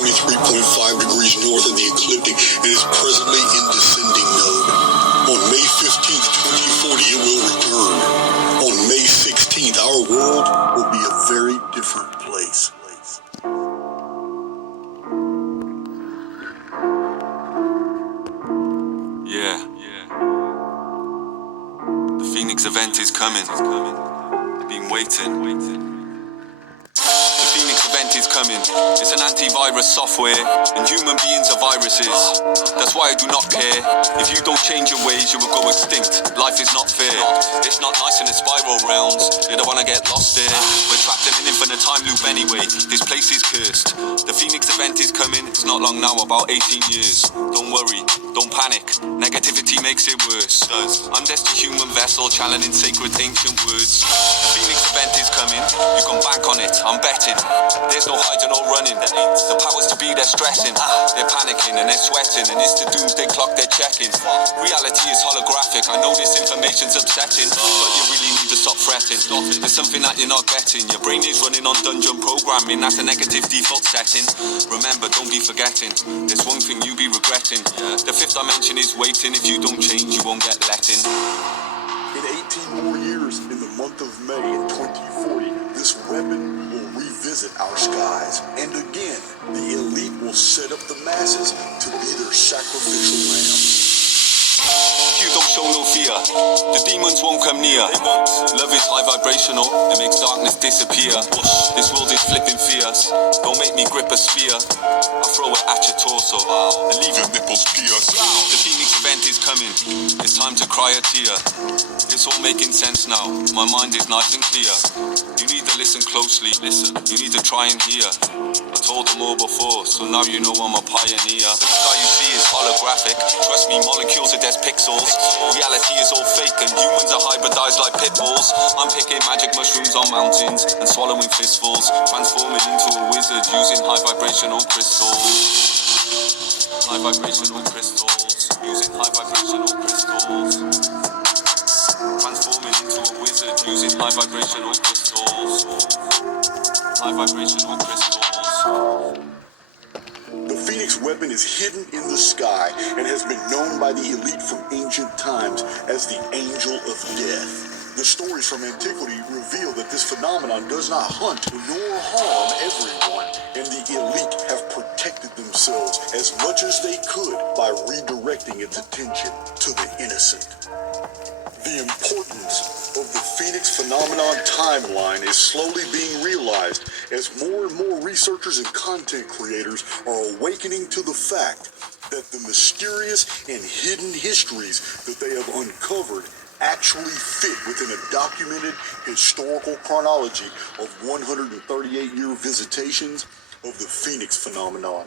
23.5 degrees north of the ecliptic and is presently in descending node. On May 15th, 2040, it will return. On May 16th, our world will be a very different place. Yeah. The Phoenix event is coming. I've been waiting. The Phoenix event is coming. It's an antivirus software, and human beings are viruses. That's why I do not care. If you don't change your ways, you will go extinct. Life is not fair. It's not nice in the spiral realms. You don't want to get lost there. We're trapped in an infinite time loop anyway. This place is cursed. The Phoenix event is coming. It's not long now, about 18 years. Don't worry, don't panic. Negativity makes it worse. I'm just a human vessel channeling sacred ancient words. The Phoenix event is coming. You can bank on it. I'm betting. There's no hiding or running. The powers to be, they're stressing. They're panicking and they're sweating, and it's the doomsday clock they're checking. Reality is holographic. I know this information's upsetting, but you really need to stop fretting. There's something that you're not getting. Your brain is running on dungeon programming. That's a negative default setting. Remember, don't be forgetting. There's one thing you be regretting. The fifth dimension is waiting. If you don't change, you won't get let in. In 18 more years, in the month of May in 2040, this weapon will revisit our skies. And again, the elite will set up the masses to be their sacrificial lambs. If you don't show no fear, the demons won't come near. Love is high vibrational, it makes darkness disappear. This world is flipping fierce, don't make me grip a spear. I throw it at your torso and leave your nipples pierced. The Phoenix event is coming, it's time to cry a tear. It's all making sense now, my mind is nice and clear. You need to listen closely, you need to try and hear. I told them all before, so now you know I'm a pioneer. The sky you see is holographic, trust me, molecules are just pixels. Reality is all fake and humans are hybridized like pit bulls. I'm picking magic mushrooms on mountains and swallowing fistfuls, transforming into a wizard using high vibrational crystals. High vibrational crystals, using high vibrational crystals. Transforming into a wizard using high vibrational crystals. High vibrational crystals. The Phoenix weapon is hidden in the sky and has been known by the elite from ancient times as the Angel of Death. The stories from antiquity reveal that this phenomenon does not hunt nor harm everyone, and the elite have protected themselves as much as they could by redirecting its attention to the innocent. The importance of the Phoenix phenomenon timeline is slowly being realized as more and more researchers and content creators are awakening to the fact that the mysterious and hidden histories that they have uncovered actually fit within a documented historical chronology of 138-year visitations of the Phoenix phenomenon.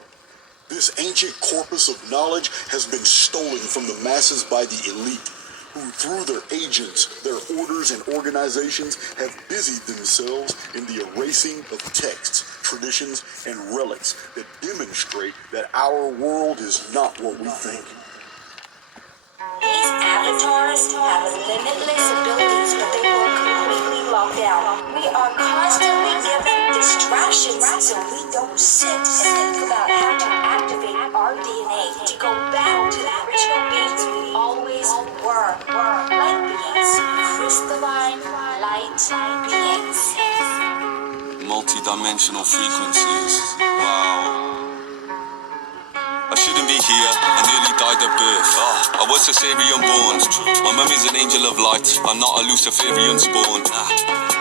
This ancient corpus of knowledge has been stolen from the masses by the elite, who through their agents, their orders and organizations have busied themselves in the erasing of texts, traditions, and relics that demonstrate that our world is not what we think. These avatars have limitless abilities, but they were completely locked down. We are constantly given distractions, so we don't sit and think about how to activate our DNA to go back to the original beings we always were. Light beings, crystalline light beings. Multi-dimensional frequencies. Wow. I shouldn't be here, I nearly died at birth. I was Caesarean born. My mum is an angel of light, I'm not a Luciferian spawn.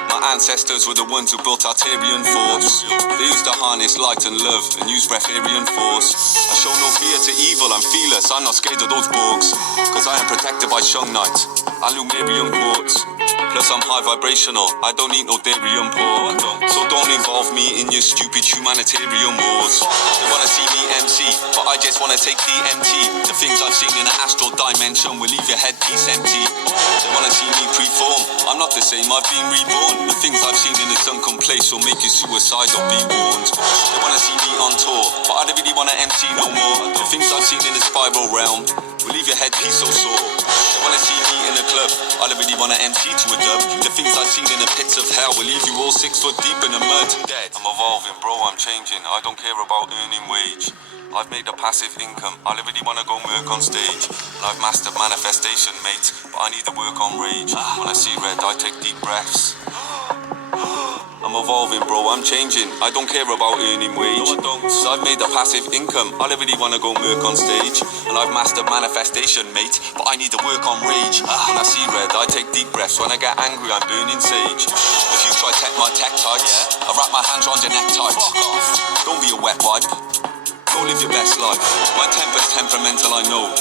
My ancestors were the ones who built Arterian force. They used to harness light and love and use breatharian force. I show no fear to evil, I'm fearless, I'm not scared of those borgs. Cause I am protected by Shung Knight and Lumerian quartz. Plus I'm high vibrational, I don't eat no dairy and pork. So don't involve me in your stupid humanitarian wars. They wanna see me MC, but I just wanna take DMT. The things I've seen in an astral dimension will leave your headpiece empty. They wanna see me preform, I'm not the same, I've been reborn. The things I've seen in a sunken place will make you suicidal, be warned. They wanna see me on tour, but I don't really wanna MC no more. The things I've seen in the spiral realm will leave your headpiece so sore. They Wanna see me in a club, I don't really wanna MC to a dub. The things I've seen in the pits of hell will leave you all 6 foot deep in the mud. Dead. I'm evolving, bro, I'm changing. I don't care about earning wage. I've made a passive income, I really wanna go murk on stage. And I've mastered manifestation, mate, but I need to work on rage. When I see red, I take deep breaths. I'm evolving, bro, I'm changing. I don't care about earning wage. No, I don't. So I've made a passive income. I don't really wanna go murk on stage. And I've mastered manifestation, mate, but I need to work on rage. When I see red, I take deep breaths. When I get angry, I'm burning sage. If you try tech my tech tights, I wrap my hands around your neck tight. Don't be a wet wipe. Go live your best life. My temper's temperamental, I know.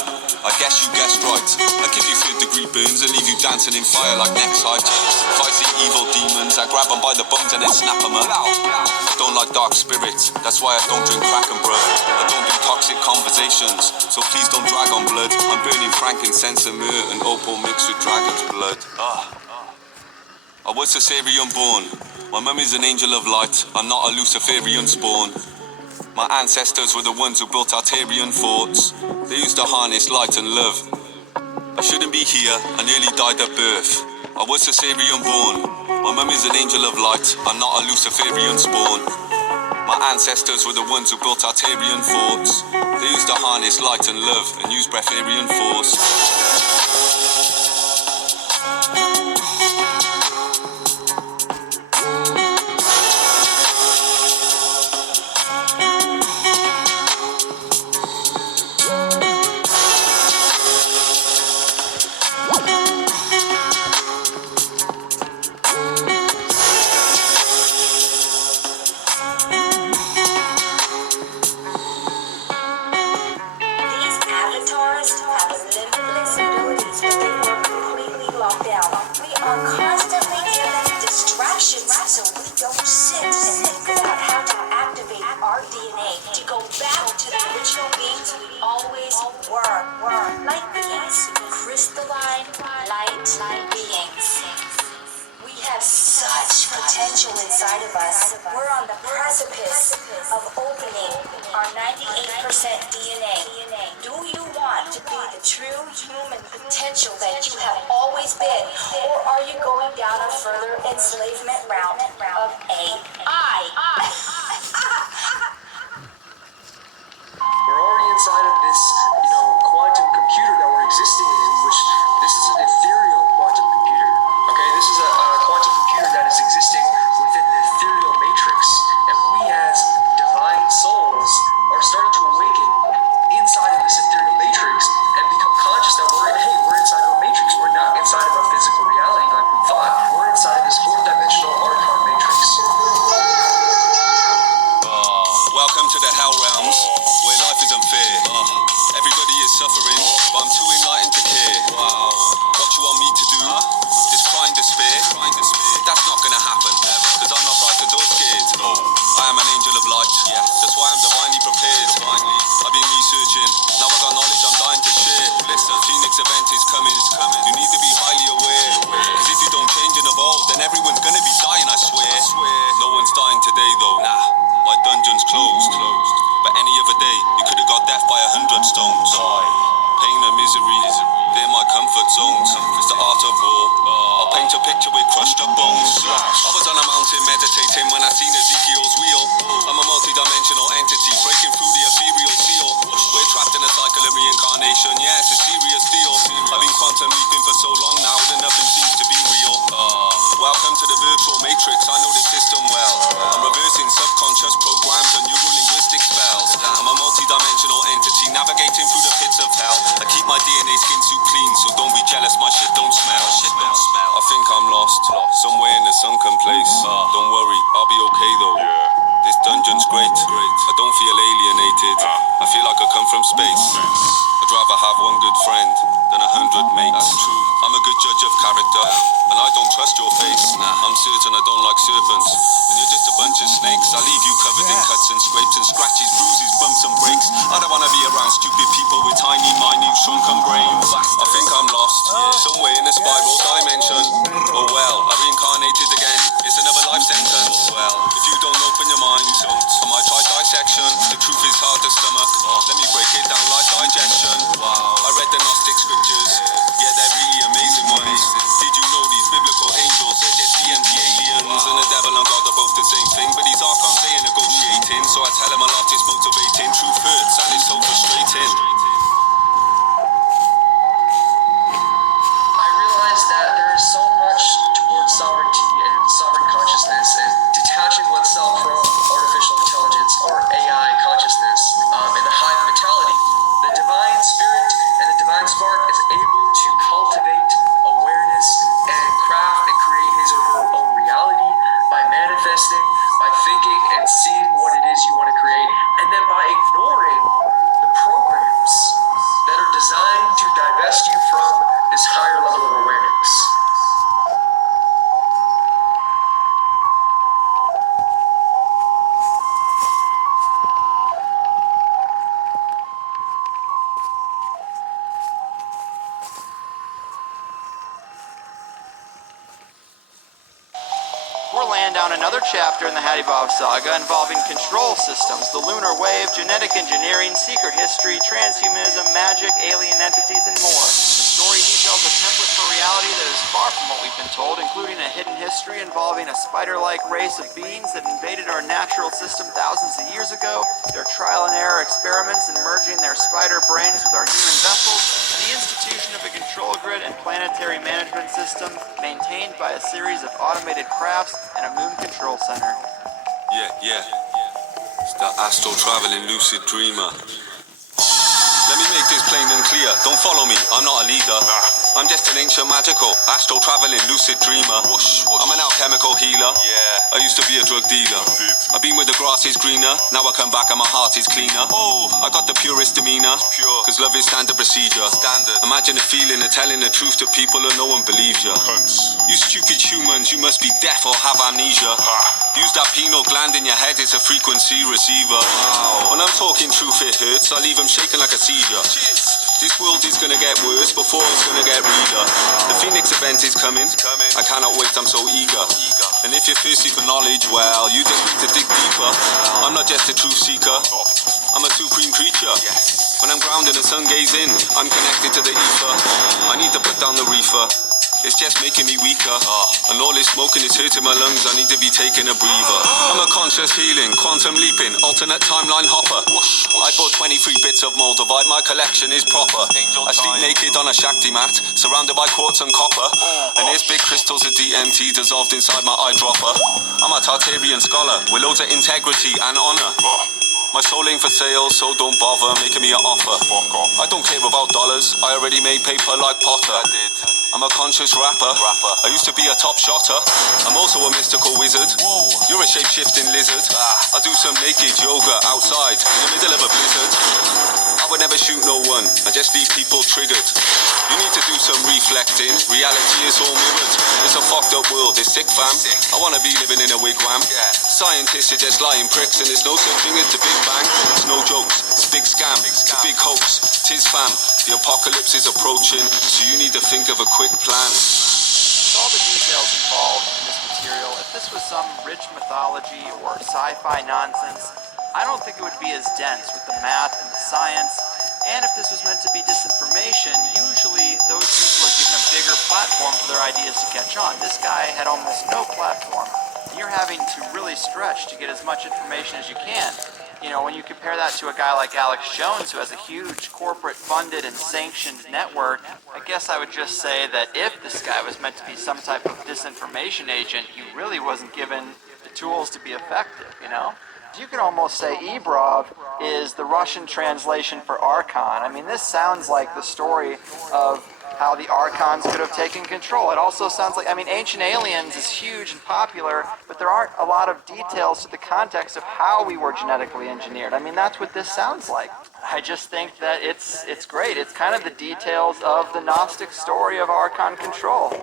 I guess you guessed right. I give you 3rd-degree burns and leave you dancing in fire like next height. If I see evil demons, I grab them by the bones and then snap them up. I don't like dark spirits, that's why I don't drink crack and bruv. I don't do toxic conversations, so please don't drag on blood. I'm burning frankincense and myrrh and opal mixed with dragon's blood. I was Caesarean born. My mum is an angel of light. I'm not a Luciferian spawn. My ancestors were the ones who built arterian forts. They used to harness light and love. I shouldn't be here, I nearly died at birth. I was Caesarean born. My mum is an angel of light, I'm not a Luciferian spawn. My ancestors were the ones who built arterian forts. They used to harness light and love and use breatharian force. Inside of us, we're on the precipice of opening our 98% DNA. Do you want to be the true human potential that you have always been, or are you going down a further enslavement route of AI? We're already inside of this, quantum computer that we're existing in, which this is an ethereal quantum computer. Okay, this is a quantum computer that is existing within the ethereal matrix, and we as divine souls are starting to awaken inside of this ethereal matrix and become conscious that we're inside of a matrix. We're not inside of a physical reality like we thought. We're inside of this 4th-dimensional archon matrix. Welcome to the hell realms, where life is unfair. Everybody is suffering, but I'm too enlightened to care. What you want me to do? Just cry in despair? That's not gonna happen, cause I'm not frightened or scared. I am an angel of light, that's why I'm divinely prepared. I've been researching, now I got knowledge I'm dying to share. Listen, Phoenix event is coming. You need to be highly aware, cause if you don't change and evolve, then everyone's gonna be dying, I swear. No one's dying today though. My dungeon's closed. But any other day, you could have got death by 100 stones. Pain and misery, they're my comfort zones. It's the art of war. I'll paint a picture with crushed up bones. I was on a mountain meditating when I seen Ezekiel's wheel. I'm a multi-dimensional entity breaking through the ethereal seal. We're trapped in a cycle of reincarnation, it's a serious deal. I've been quantum leaping for so long now that nothing seems to be real. Welcome to the virtual matrix, I know this system well. I'm reversing subconscious programs and neuro-linguistic spells. I'm a multi-dimensional entity navigating through the pits of hell. I keep my DNA skin suit clean, so don't be jealous, my shit don't smell. I think I'm lost, somewhere in a sunken place. Don't worry, I'll be okay though. This dungeon's great. I don't feel alienated. I feel like I come from space. I'd rather have one good friend than 100 mates. That's true. I'm a good judge of character, and I don't trust your face. I'm certain I don't like serpents, and you're just a bunch of snakes. I leave you covered in cuts and scrapes and scratches, bruises, bumps and breaks. I don't wanna be around stupid people with tiny, minute, shrunken brains. I think I'm lost, somewhere in a spiral dimension. Oh well, I reincarnated again. It's another life sentence. Well, if you don't open your mind, I might try dissection. The truth is hard to stomach. Let me break it down like digestion. I read the Gnostic scriptures. Yeah, they're in. I realized that there is so much towards sovereignty and sovereign consciousness and detaching oneself from artificial intelligence or AI consciousness and the hive mentality. The divine spirit and the divine spark is able to cultivate awareness and craft and create his or her own reality by manifesting, by thinking and seeing what it is you want to create, and then by ignoring the programs that are designed to divest you from this higher level of awareness. We're laying down another chapter in the Hadibov saga involving control systems, the lunar wave, genetic engineering, secret history, transhumanism, magic, alien entities, and more. The story details a template for reality that is far from what we've been told, including a hidden history involving a spider-like race of beings that invaded our natural system thousands of years ago, their trial and error experiments in merging their spider brains with our human vessels, the institution of a control grid and planetary management system maintained by a series of automated crafts and a moon control center. Yeah. It's the astral traveling lucid dreamer. Let me make this plain and clear. Don't follow me, I'm not a leader. I'm just an ancient magical, astral traveling lucid dreamer. I'm an alchemical healer. I used to be a drug dealer. I've been where the grass is greener. Now I come back and my heart is cleaner. I got the purest demeanor, cause love is standard procedure. Imagine a feeling of telling the truth to people and no one believes you. You stupid humans, you must be deaf or have amnesia. Use that pineal gland in your head, it's a frequency receiver. When I'm talking truth it hurts, I leave them shaking like a seizure. This world is gonna get worse before it's gonna get realer. The Phoenix event is coming. I cannot wait, I'm so eager. And if you're thirsty for knowledge, well, you just need to dig deeper. I'm not just a truth seeker, I'm a supreme creature. When I'm grounded and sun gazing, I'm connected to the ether. I need to put down the reefer. It's just making me weaker. And all this smoking is hurting my lungs, I need to be taking a breather. I'm a conscious healing, quantum leaping, alternate timeline hopper. I bought 23 bits of moldavite, my collection is proper. I sleep naked on a Shakti mat, surrounded by quartz and copper. And there's big crystals of DMT dissolved inside my eyedropper. I'm a Tartarian scholar, with loads of integrity and honor. My soul ain't for sale, so don't bother making me an offer. I don't care about dollars, I already made paper like Potter. I'm a conscious rapper. I used to be a top shotter. I'm also a mystical wizard. You're a shape-shifting lizard. I do some naked yoga outside in the middle of a blizzard. I would never shoot no one, I just leave people triggered. You need to do some reflecting. Reality is all mirrored. It's a fucked up world, it's sick fam. I wanna be living in a wigwam. Scientists are just lying pricks, and there's no such thing as the Big Bang. It's no jokes, it's a big scam, it's a big hoax. Tis fam, the apocalypse is approaching, so you need to think of a quick plan. With all the details involved in this material, if this was some rich mythology or sci-fi nonsense, I don't think it would be as dense with the math and the science. And if this was meant to be disinformation, usually those people are given a bigger platform for their ideas to catch on. This guy had almost no platform. And you're having to really stretch to get as much information as you can. You know, when you compare that to a guy like Alex Jones, who has a huge corporate-funded and sanctioned network, I guess I would just say that if this guy was meant to be some type of disinformation agent, he really wasn't given the tools to be effective, you know? You could almost say Ibrov is the Russian translation for Archon. I mean, this sounds like the story of how the Archons could have taken control. It also sounds like, I mean, Ancient Aliens is huge and popular, but there aren't a lot of details to the context of how we were genetically engineered. I mean, that's what this sounds like. I just think that it's great. It's kind of the details of the Gnostic story of Archon control.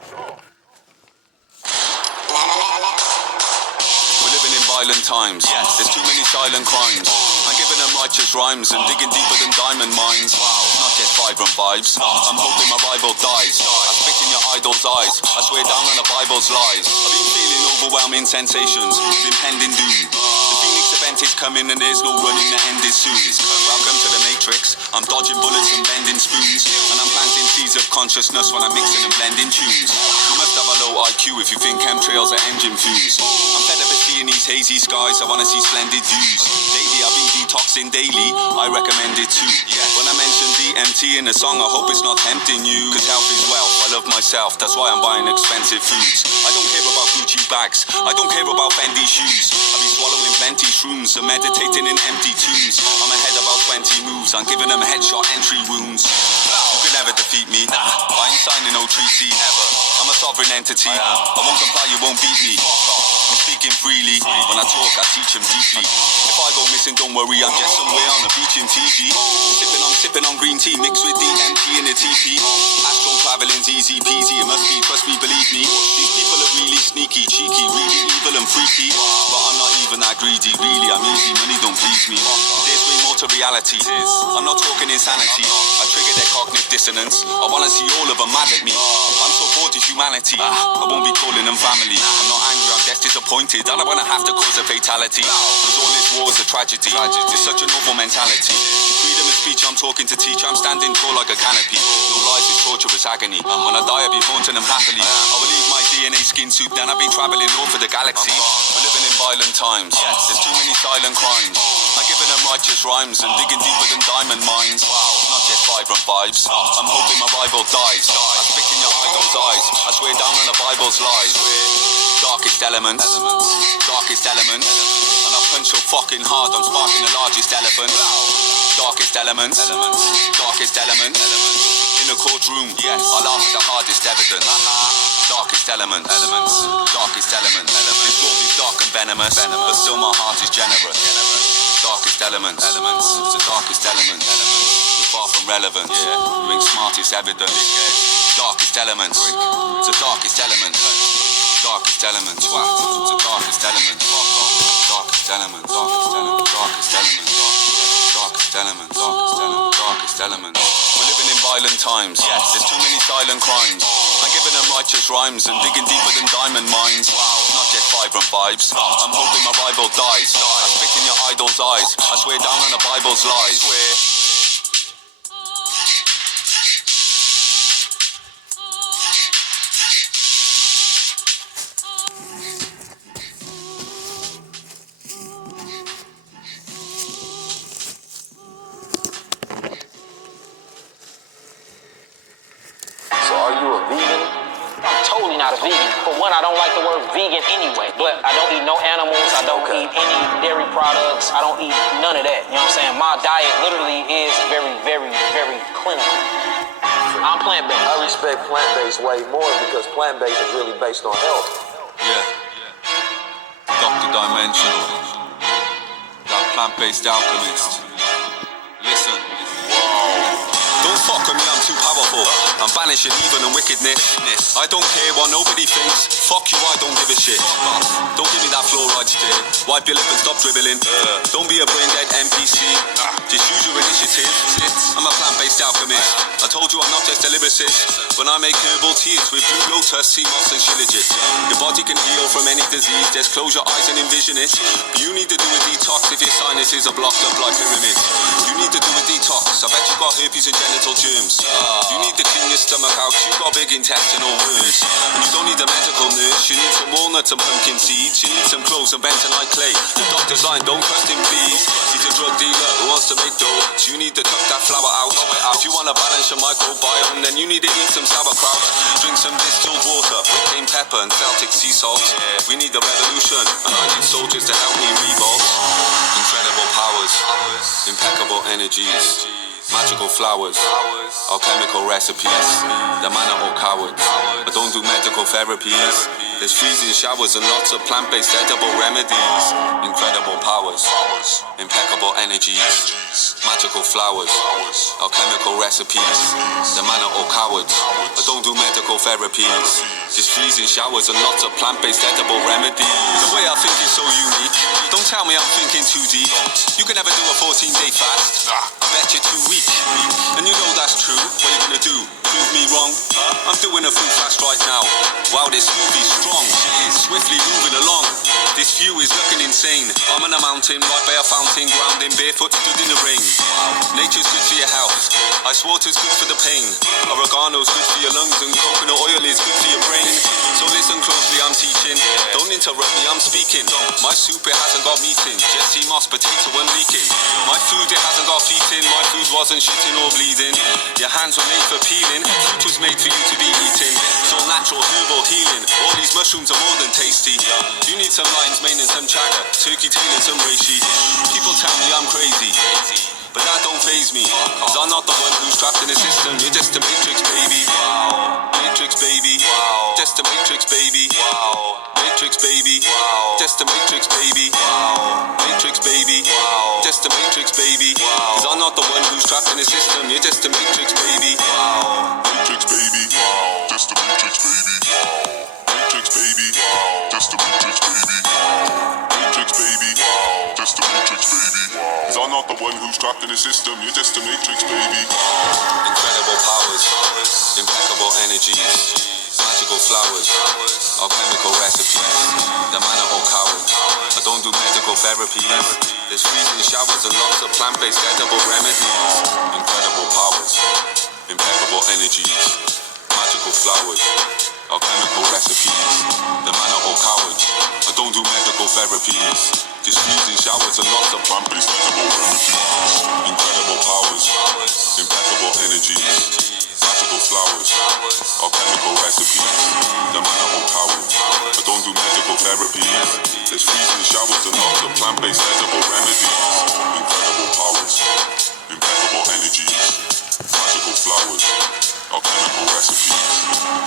We're living in violent times. There's too many silent crimes. I'm giving them righteous rhymes and digging deeper than diamond mines. Not just vibrant vibes. I'm hoping my rival dies. I spit in your idol's eyes. I swear down on the Bible's lies. I've been feeling overwhelming sensations of impending doom. The Phoenix event is coming and there's no running, the end is soon. Welcome to the Matrix. I'm dodging bullets and bending spoons. And I'm planting seeds of consciousness when I'm mixing and blending tunes. You must have a low IQ if you think chemtrails are engine fumes. I'm fed up with seeing these hazy skies, I wanna see splendid views. Lately I've been deep detoxing daily, I recommend it too. When I mention DMT in a song, I hope it's not tempting you. Cause health is wealth, I love myself, that's why I'm buying expensive foods. I don't care about Gucci bags, I don't care about Fendi shoes. I be swallowing plenty shrooms and meditating in empty tombs. I'm ahead about 20 moves, I'm giving them headshot entry wounds. You can never defeat me, I ain't signing no treaty. I'm a sovereign entity, I won't comply, you won't beat me. I'm speaking freely, when I talk I teach them deeply. If I go missing, don't worry, I'm just somewhere on the beach in Fiji. Sipping on green tea mixed with DMT in a TP. Astral traveling's easy peasy, it must be, trust me, believe me. These people are really sneaky, cheeky, really evil and freaky. But I'm not even that greedy, really, I'm easy, money don't please me. There's way more to reality, I'm not talking insanity. I trigger their cognitive dissonance, I wanna see all of them mad at me. I'm so bored of humanity, I won't be calling them family. I'm not angry, I'm just disappointed, I don't wanna have to cause a fatality. Cause all this war is a tragedy, it's such an awful mentality. Freedom of speech, I'm talking to teach, I'm standing tall like a canopy. No lies is torturous agony, when I die I'll be haunting them happily. I will leave my DNA skin suit, then I'll be travelling north of the galaxy. We're living in violent times, there's too many silent crimes. I'm giving them righteous rhymes and digging deeper than diamond mines. Not just vibrant vibes, I'm hoping my rival dies. I spit in your idol's eyes, I swear down on the Bible's lies. Darkest elements, and I punch so fucking hard I'm sparking the largest elephant. Darkest elements, in the courtroom, I laugh at the hardest evidence. Darkest elements, this world is dark and venomous, but still my heart is generous. Darkest elements, it's the darkest element. You're far from relevant, you ain't smartest evidence. Darkest elements, it's the darkest element. Darkest elements, it's the darkest element. Darkest element, darkest element, darkest element, darkest element, darkest element. We're living in violent times, there's too many silent crimes. I'm giving them righteous rhymes and digging deeper than diamond mines. Not just vibrant vibes, I'm hoping my rival dies. I spit in your idol's eyes, I swear down on the Bible's lies. So are you a vegan? I'm totally not a vegan. For one, I don't like the word vegan anyway. But I don't eat no animals. I don't eat any dairy products. I don't eat none of that. You know what I'm saying? My diet literally is very, very, very clinical. I'm plant-based. I respect plant-based way more because plant-based is really based on health. Dr. Dimensional, that plant-based alchemist. Listen. Don't fuck with me, I'm too powerful. I'm banishing evil and wickedness. I don't care what nobody thinks. Fuck you, I don't give a shit. Don't give me that fluoride stare. Wipe your lip and stop dribbling. Don't be a brain dead NPC. Just use your initiative. I'm a plant-based alchemist. I told you I'm not just a lyricist. When I make herbal teas with blue lotus, sea moss and shilajit. Your body can heal from any disease. Just close your eyes and envision it. You need to do a detox if your sinuses are blocked up like pyramids. You need to do a detox. I bet you got herpes and genital germs. You need to clean your stomach out, you got big intestinal worms. And you don't need a medical nurse, you need some walnuts and pumpkin seeds. You need some cloves and bentonite clay. The doctor's line, don't trust him please. He's a drug dealer who wants to make dough. So you need to tuck that flour out. If you want to balance your microbiome, then you need to eat some sauerkraut. Drink some distilled water, cane pepper and Celtic sea salt. We need a revolution, and I need soldiers to help me revolt. Incredible powers, impeccable energies. Magical flowers, alchemical recipes. The man are all cowards, but don't do medical therapies. There's freezing showers and lots of plant-based edible remedies. Incredible powers, impeccable energies. Magical flowers, alchemical recipes. The man are all cowards, but don't do medical therapies. There's freezing showers and lots of plant-based edible remedies. The way I think is so unique. Don't tell me I'm thinking too deep. You can never do a 14-day fast. I bet you're too weak. And you know that's true. What you gonna do? Prove me wrong? I'm doing a food fast right now. Wow, this movie's strong. Swiftly moving along. This view is looking insane. I'm on a mountain right by a fountain, grounding barefoot, stood in the rain. Nature's good for your health. Ice water's good for the pain. Oregano's good for your lungs, and coconut oil is good for your brain. So listen closely, I'm teaching. Don't interrupt me, I'm speaking. My soup, it hasn't got meat in. Jesse Moss, potato and leaking. My food, it hasn't got feet in. My food wasn't shitting or bleeding. Your hands were made for peeling. Fruit was made for you to be eating. It's all natural, herbal healing. All these mushrooms are more than tasty. You need some lion's mane and some chaga, turkey tail and some reishi. People tell me I'm crazy, but that don't faze me, cause I'm not the one who's trapped in the system. You're just a matrix, baby. Wow. Matrix, baby. Wow. Just a matrix, baby. Wow. Matrix, baby. Wow. Just a matrix, baby. Wow. Matrix, baby. Wow. Just a matrix, baby. Wow. Cause I'm not the one who's trapped in the system. You're just a matrix, baby. Wow. Matrix, baby. Wow. Just a matrix, baby. Wow. Matrix, baby. Wow. Just a matrix, baby. Matrix, baby. Wow. Just a matrix, baby. Cause I'm not the one who's trapped in the system. You're just a matrix, baby. Incredible powers, impeccable energies, magical flowers, alchemical recipes. The man are all cowards. I don't do medical therapies. There's freezing showers and lots of plant-based edible remedies. Incredible powers, impeccable energies, magical flowers, alchemical recipes. The man are all cowards. I don't do medical therapies. Just freezing showers and lots of plant-based edible remedies. Incredible powers, impeccable energies, magical flowers, alchemical recipes. The man are all cowards. I don't do medical therapies. There's freezing showers and lots of plant-based edible remedies. Incredible powers, impeccable energies, magical flowers, alchemical recipes.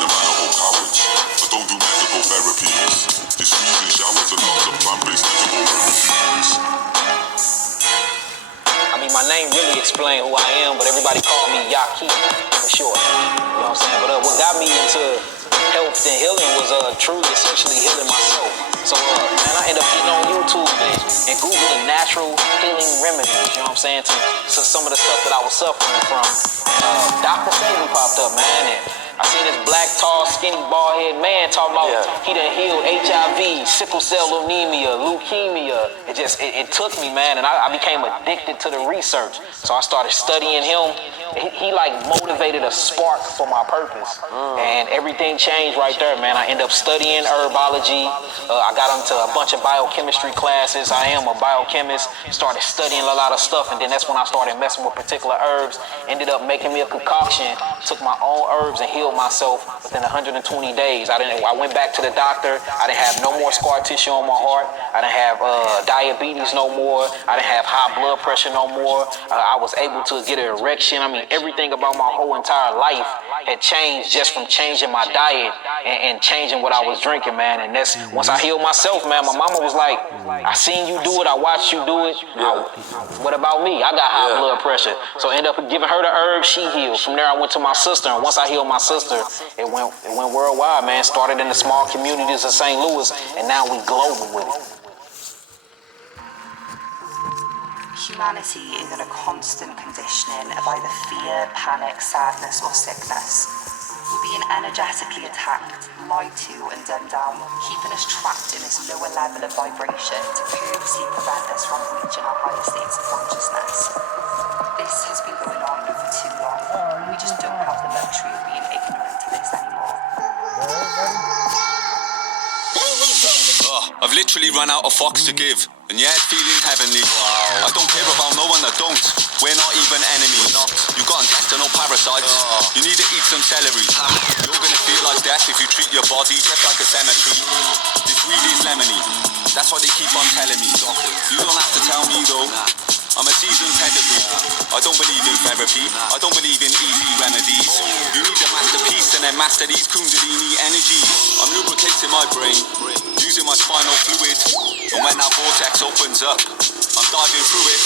The man are all cowards. I don't do medical therapies. Just freezing showers and lots of plant-based edible remedies. I mean, my name really explains who I am, but everybody call me Yaki for short. You know what I'm saying? But what got me into health and healing was truly essentially healing myself. So, man, I ended up getting on YouTube and Googling natural healing remedies, you know what I'm saying, to some of the stuff that I was suffering from. Dr. Satan popped up, man, and I seen this black, tall, skinny, bald-headed man talking about he done healed HIV, sickle cell anemia, leukemia. It took me, man, and I became addicted to the research. So I started studying him. He like motivated a spark for my purpose. And everything changed right there, man. I ended up studying herbology. I got into a bunch of biochemistry classes. I am a biochemist. Started studying a lot of stuff, and then that's when I started messing with particular herbs. Ended up making me a concoction. Took my own herbs and healed myself within 120 days. I went back to the doctor. I didn't have no more scar tissue on my heart. I didn't have diabetes no more. I didn't have high blood pressure no more. I was able to get an erection. I mean, everything about my whole entire life had changed just from changing my diet and changing what I was drinking, man. And that's once I healed myself, man. My mama was like, I seen you do it. I watched you do it. What about me? I got high blood pressure. So I ended up giving her the herb. She healed. From there, I went to my sister. And once I healed my sister, it went worldwide, man. Started in the small communities of St. Louis, and now we global with it. Humanity is in a constant conditioning of either fear, panic, sadness, or sickness. We're being energetically attacked, lied to, and dumbed down, keeping us trapped in this lower level of vibration to purposely prevent us from reaching our higher states of consciousness. This has been going on for too long. We just don't have the luxury of being ignorant to this anymore. I've literally run out of fucks to give, and yet feeling heavenly. I don't care about no one that don't. We're not even enemies. You've got intestinal parasites. You need to eat some celery. You're gonna feel like death if you treat your body just like a cemetery. This weed is lemony. That's what they keep on telling me. You don't have to tell me though. I'm a seasoned pedigree. I don't believe in therapy. I don't believe in easy remedies. You need to master peace and then master these kundalini energies. I'm lubricating my brain, using my spinal fluid. And when that vortex opens up, I'm diving through it.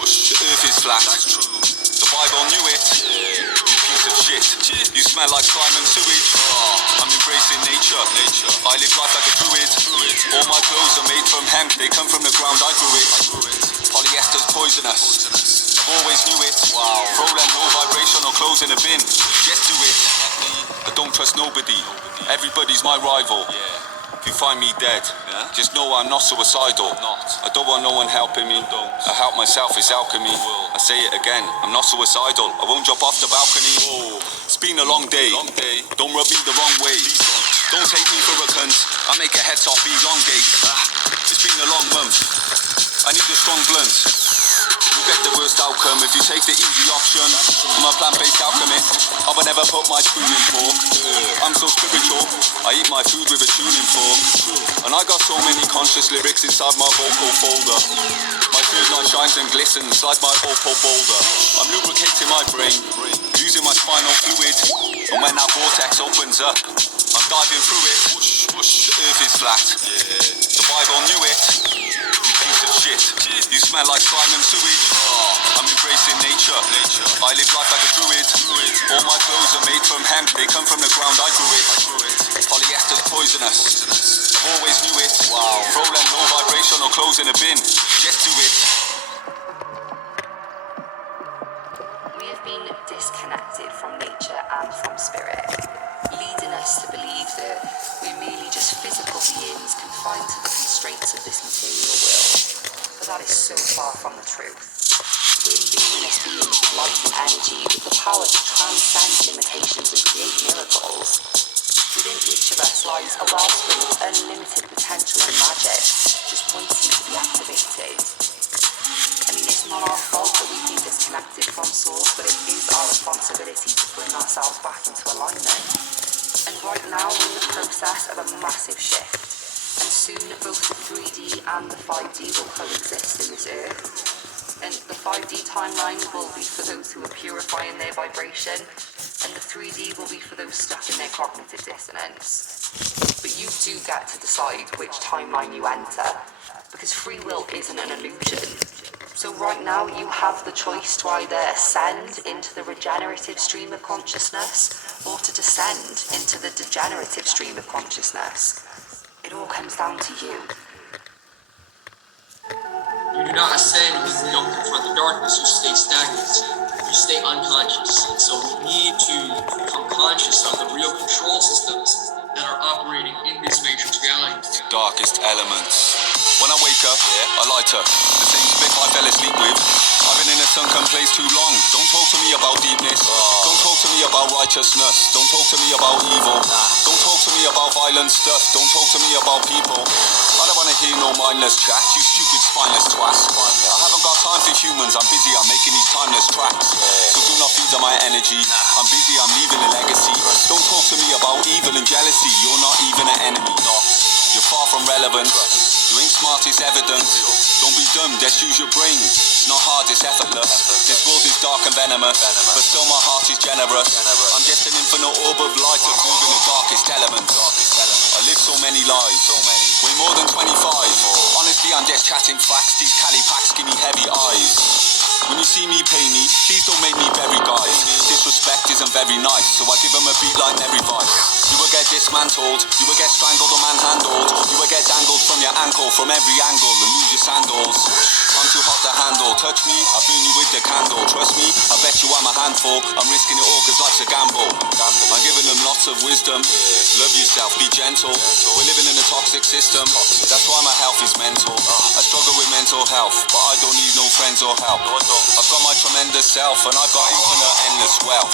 The earth is flat. The Bible knew it. You piece of shit. You smell like slime and sewage. I'm embracing nature. I live life like a druid. All my clothes are made from hemp. They come from the ground I grew it. Polyester's poisonous. I've always knew it. Throw them low vibrational clothes in a bin. Just do it. I don't trust nobody. Everybody's my rival. If you find me dead, just know I'm not suicidal. I don't want no one helping me. I help myself, it's alchemy. I say it again, I'm not suicidal. I won't jump off the balcony. It's been a long day. Don't rub me the wrong way. Don't take me for a cunt. I make a heads off elongate. It's been a long month. I need a strong blunt. You get the worst outcome if you take the easy option. I'm a plant-based alchemist. I would never put my spoon in pork. I'm so spiritual. I eat my food with a tuning fork. And I got so many conscious lyrics inside my vocal folder. My third line shines and glistens like my opal boulder. I'm lubricating my brain, using my spinal fluid. And when that vortex opens up, I'm diving through it. The earth is flat. The Bible knew it. You piece of shit. You smell like slime and sewage. I'm embracing nature. I live life like a druid. All my clothes are made from hemp. They come from the ground I grew it. Polyester's poisonous. I've always knew it. Throw them low vibrational clothes in a bin. Get to it. We have been disconnected from nature and from spirit, leading us to believe that we're merely just physical beings confined to the constraints of this material world. But that is so far from the truth. We're luminous beings with light and energy, with the power to transcend limitations and create miracles. Within each of us lies a wellspring of unlimited potential and magic, just waiting to be activated. I mean, it's not our fault that we've been disconnected from source, but it is our responsibility to bring ourselves back into alignment. And right now, we're in the process of a massive shift. And soon, both the 3D and the 5D will coexist in this earth. And the 5D timeline will be for those who are purifying their vibration, and the 3D will be for those stuck in their cognitive dissonance. But you do get to decide which timeline you enter, because free will isn't an illusion. So right now you have the choice to either ascend into the regenerative stream of consciousness or to descend into the degenerative stream of consciousness. It all comes down to you. You do not ascend when you don't confront the darkness, you stay stagnant. You stay unconscious. So we need to become conscious of the real control systems that are operating in this matrix reality. Darkest elements. When I wake up, I light up. The same spit I fell asleep with. I've been in a sunken place too long. Don't talk to me about deepness. Don't talk to me about righteousness. Don't talk to me about evil. Don't talk to me about violent stuff. Don't talk to me about people. I don't want to hear no mindless chat, you stupid spineless twat. I haven't got time for humans. I'm busy, I'm making these timeless tracks. So do not feed on my energy. I'm busy, I'm leaving a legacy. Don't talk to me about evil and jealousy. You're not even an enemy. You're far from relevant. You ain't smart, it's evident. Don't be dumb, just use your brain. It's not hard, it's effortless. This world is dark and venomous, but still my heart is generous. I'm just an infinite orb of light absorbing the darkest elements. I live so many lives, way more than 25. Honestly, I'm just chatting facts. These Cali packs give me heavy eyes. When you see me, pay me. Please don't make me bury guys. Disrespect isn't very nice, so I give them a beat like every vice. You will get dismantled, you will get strangled or manhandled. You will get dangled from your ankle from every angle and lose your sandals. I'm too hot to handle. Touch me, I burn you with the candle. Trust me, I bet you I'm a handful. I'm risking it all cause life's a gamble. I'm giving them lots of wisdom. Love yourself, be gentle. We're living in a toxic system. That's why my health is mental. I struggle with mental health, but I don't need no friends or help. I've got my tremendous self and I've got infinite endless wealth.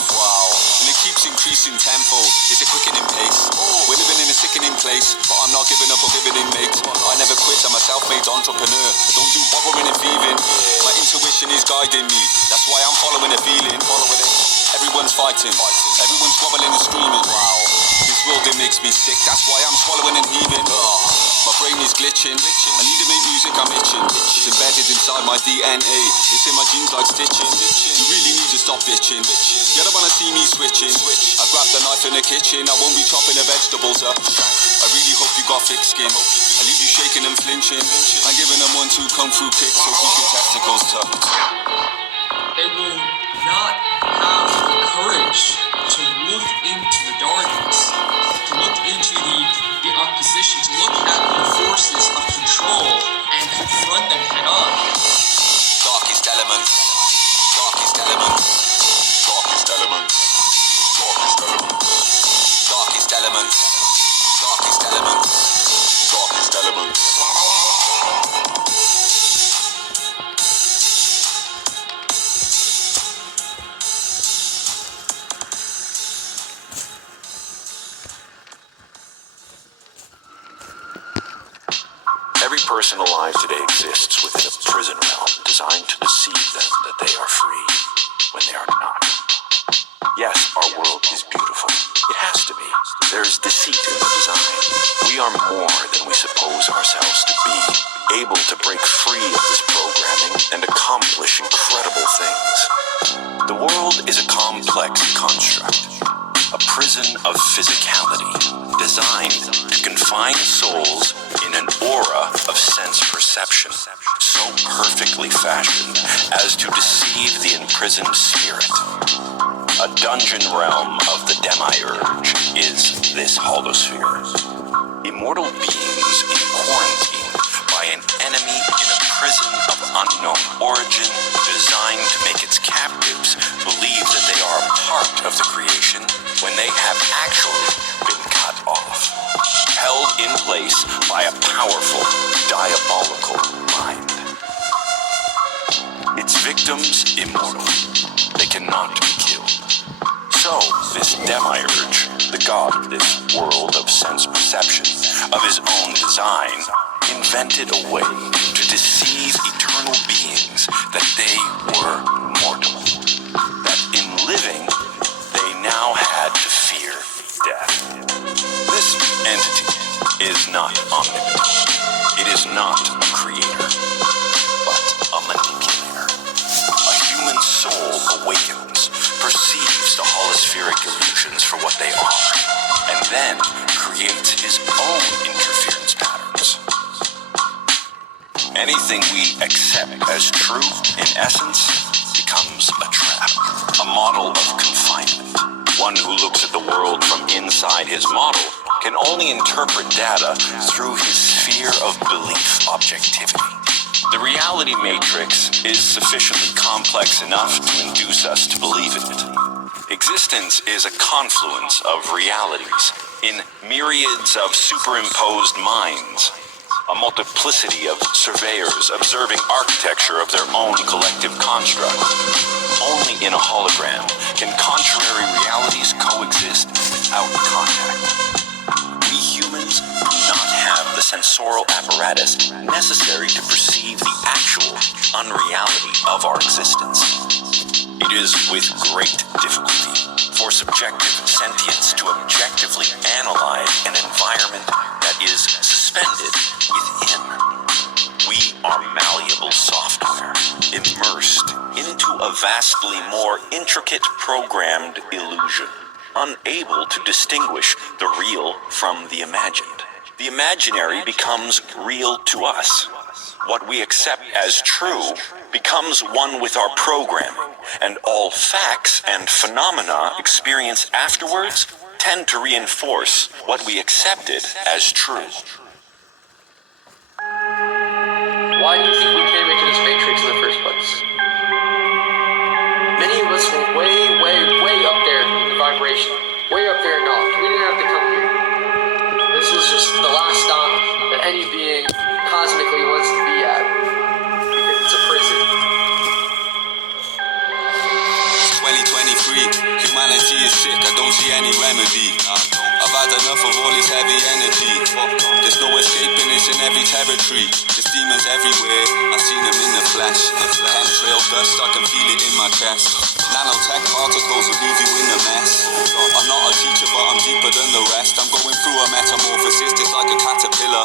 And it keeps increasing tenfold. It's a quickening pace. We're living in a sickening place, but I'm not giving up or giving in, mate. I never quit, I'm a self-made entrepreneur. I don't do bothering and thieving. My intuition is guiding me. That's why I'm following a feeling. Everyone's fighting. Everyone's squabbling and screaming. This world, it makes me sick. That's why I'm swallowing and heaving. My brain is glitching. I need to make music, I'm itching. It's embedded inside my DNA. It's in my genes like stitching. You really need to stop bitching. You don't wanna see me switching. I grab the knife in the kitchen. I won't be chopping the vegetables up. I really hope you got thick skin. I leave you shaking and flinching. I'm giving them 1-2 kung fu kicks, so keep your testicles tucked. They will not have the courage to look into the darkness, to look into the opposition, to look at the forces of control and confront them head on. Darkest elements. Darkest elements. Darkest elements. Darkest elements. Darkest elements. Darkest elements. person alive today exists within a prison realm designed to deceive them that they are free when they are not. Yes, our world is beautiful. It has to be. There is deceit in the design. We are more than we suppose ourselves to be, able to break free of this programming and accomplish incredible things. The world is a complex construct, a prison of physicality, designed to confine souls in an aura of sense perception, so perfectly fashioned as to deceive the imprisoned spirit. A dungeon realm of the demiurge is this holosphere. Immortal beings in quarantine by an enemy in a prison of unknown origin, designed to make its captives believe that they are a part of the creation when they have actually been cut off, held in place by a powerful, diabolical mind. Its victims immortal. They cannot be killed. So, this demiurge, the god of this world of sense perception, of his own design, invented a way to deceive eternal beings that they were mortal. That in living, they now had to fear death. This entity is not omnipotent. It is not a creator, but a manipulator. A human soul awakens, perceives the holospheric illusions for what they are, and then creates his own interference patterns. Anything we accept as true, in essence, becomes a trap, a model of confinement. One who looks at the world from inside his model can only interpret data through his sphere of belief objectivity. The reality matrix is sufficiently complex enough to induce us to believe in it. Existence is a confluence of realities in myriads of superimposed minds, a multiplicity of surveyors observing architecture of their own collective construct. Only in a hologram can contrary realities coexist without contact. We humans do not have the sensorial apparatus necessary to perceive the actual unreality of our existence. It is with great difficulty for subjective sentience to objectively analyze an environment that is suspended within. We are malleable software, immersed into a vastly more intricate programmed illusion, unable to distinguish the real from the imagined. The imaginary becomes real to us. What we accept as true becomes one with our programming, and all facts and phenomena experienced afterwards tend to reinforce what we accepted as true. Why do you think we came into this matrix in the first place? Many of us were way up there in the vibration. Way up there in knowledge. We didn't have to come here. This is just the last stop that any being cosmically wants to be at. Because it's a prison. 2023, humanity is sick, I don't see any remedy. I've had enough of all this heavy energy. There's no escaping, it's in every territory. There's demons everywhere, I've seen them in the flesh. Chemtrail dust, I can feel it in my chest. Nanotech particles will leave you in a mess. I'm not a teacher, but I'm deeper than the rest. I'm going through a metamorphosis, just like a caterpillar.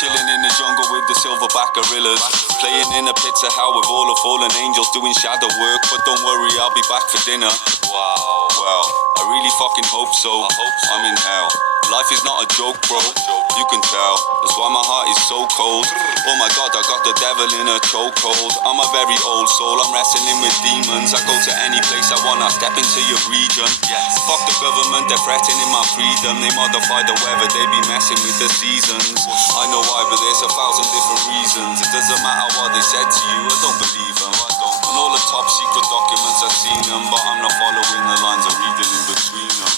Chilling in the jungle with the silverback gorillas. Playing in the pits of hell with all the fallen angels doing shadow work. But don't worry, I'll be back for dinner. Wow, well, I really fucking hope so. I'm in hell. Life is not a joke, bro. You can tell. That's why my heart is so cold. Oh my god, I got the devil in a chokehold. I'm a very old soul, I'm wrestling with demons. I go to any place I want, I step into your region. Fuck the government, they're threatening my freedom. They modify the weather, they be messing with the seasons. I know why, but there's 1,000 different reasons. It doesn't matter what they said to you, I don't believe them. On all the top secret documents, I've seen them, but I'm not following the lines, I'm reading in between them.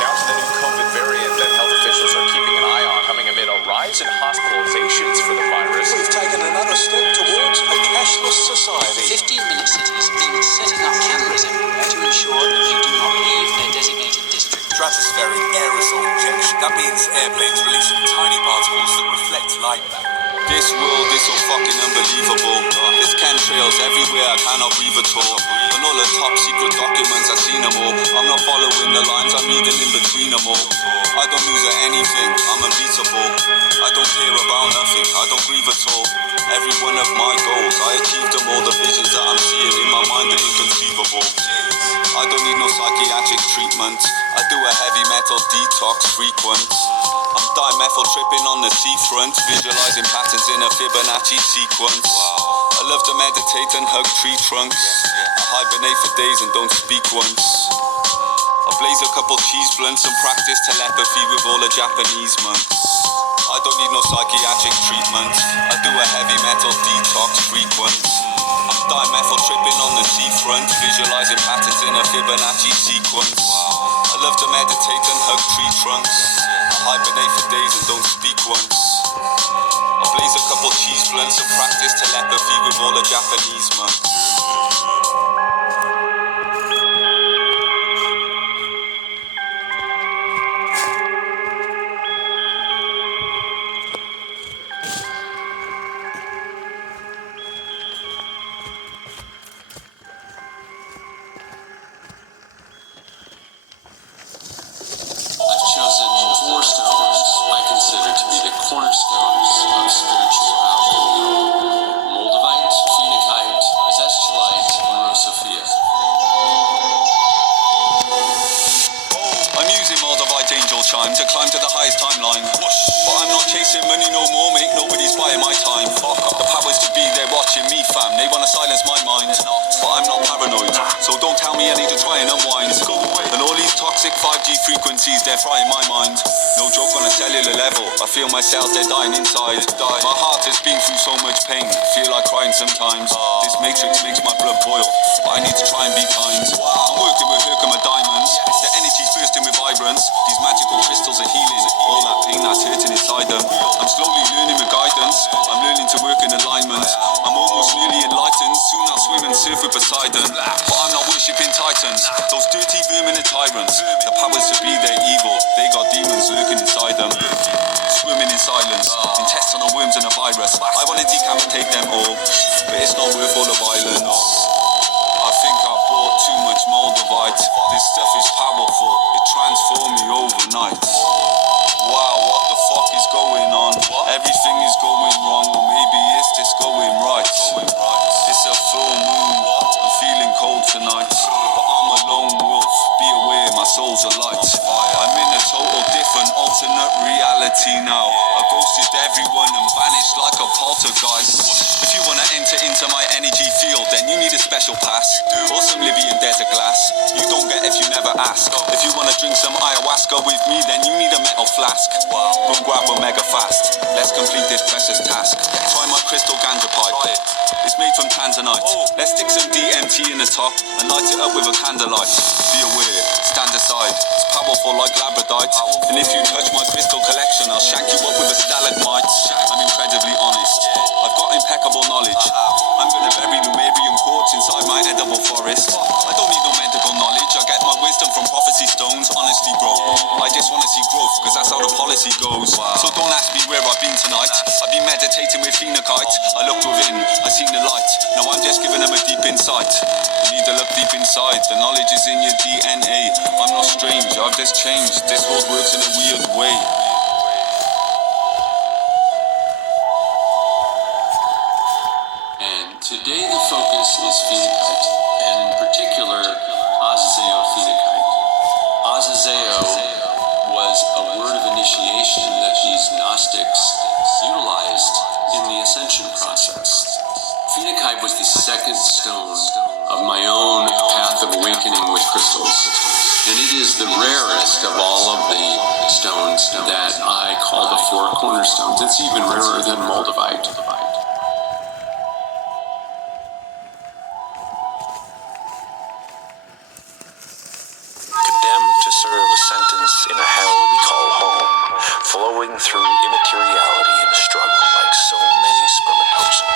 Now to the new COVID variant that health officials are keeping an eye on, coming amid a rise in hospitalizations for the virus. We've taken another step towards a cashless society. 15-minute cities means setting up cameras everywhere to ensure that they do not leave their designated district. Stratospheric aerosol injection. That means airplanes releasing tiny particles that reflect light back. This world is so fucking unbelievable. There's chemtrails everywhere, I cannot breathe at all. And all the top secret documents, I've seen them all. I'm not following the lines, I'm reading in between them all. I don't lose at anything, I'm unbeatable. I don't care about nothing, I don't grieve at all. Every one of my goals, I achieved them all. The visions that I'm seeing in my mind are inconceivable. I don't need no psychiatric treatment. I do a heavy metal detox frequent. I'm dimethyl tripping on the seafront, visualizing patterns in a Fibonacci sequence. I love to meditate and hug tree trunks. I hibernate for days and don't speak once. I blaze a couple cheese blunts and practice telepathy with all the Japanese monks. I don't need no psychiatric treatment. I do a heavy metal detox frequent. I'm dimethyl tripping on the seafront, visualizing patterns in a Fibonacci sequence. I love to meditate and hug tree trunks. I hibernate for days and don't speak once. I blaze a couple cheese blunts and practice telepathy with all the Japanese monks. I've chosen 4 stones I consider to be the cornerstones of spiritual alchemy: moldavite, phoenixite, azeztulite, and rosophia. I'm using Moldavite angel chime to climb to the highest timeline. But I'm not chasing money no more, mate, nobody's buying my time. The powers to be, they're watching me, fam, they wanna silence my mind. But I'm not paranoid, so don't tell me I need to try and unwind. And all these toxic 5G frequencies, they're frying my mind. No joke on a cellular level, I feel my cells, they're dying inside. My heart has been through so much pain, I feel like crying sometimes. This matrix makes my blood boil, but I need to try and be kind. I'm working with Herkimer diamonds, the energy's bursting with vibrance. These magical crystals are healing all that pain that's hurting inside them. I'm slowly learning with guidance, I'm learning to work in alignment. I'm almost nearly enlightened, soon I'll swim and surf with Poseidon. But I'm not worshipping titans, those dirty vermin are tyrants. The powers to be, they're evil, they got demons lurking inside them. Swimming in silence, intestinal worms and a virus. I want to decapitate them all, but it's not worth all the violence. I think I bought too much moldavite. This stuff is powerful, it transformed me overnight. Wow, what the fuck is going on? Everything is going wrong, or maybe it's just going right. It's a full moon, I'm feeling cold tonight. But I'm a lone wolf, be aware my soul's a light. I'm in a total different alternate reality now. I ghosted everyone and vanished like a poltergeist. If you wanna enter into my energy field, then you need a special pass or some Libyan desert glass. You don't get if you never ask. If you wanna drink some ayahuasca with me, then you need a metal flask. Don't grab a mega fast, let's complete this precious task. Try my crystal ganja pipe, it's made from tanzanite. Let's stick some DMT in the top and light it up with a candlelight. Be aware, stand aside, it's powerful like labradite. And if you touch my crystal collection, I'll shank you up with a stalagmite. I'm incredibly honest, I've got impeccable knowledge. I'm gonna bury Numerian quartz inside my edible forest. I don't need no medical knowledge, I get my wisdom from prophecy stones. Honestly bro, I just wanna see growth, cause that's how the policy goes. So don't ask me where I've been tonight, I've been meditating with phoenixite. I looked within, I seen the light, now I'm just giving them a deep insight. You need to look deep inside, the knowledge is in your DNA. I'm not strange, I've just changed, this world works in a weird way. And today the focus is phoenixite, and in particular, azazeo phoenixite. Azazeo was a word of initiation that these Gnostics utilized in the ascension process. Phoenixite was the second stone of my own path of awakening with crystals, and it is the rarest of all of the stones that I call the 4 cornerstones. It's even rarer than moldavite. Condemned to serve a sentence in a hell we call home, flowing through immateriality in a struggle like so many spermatozoa,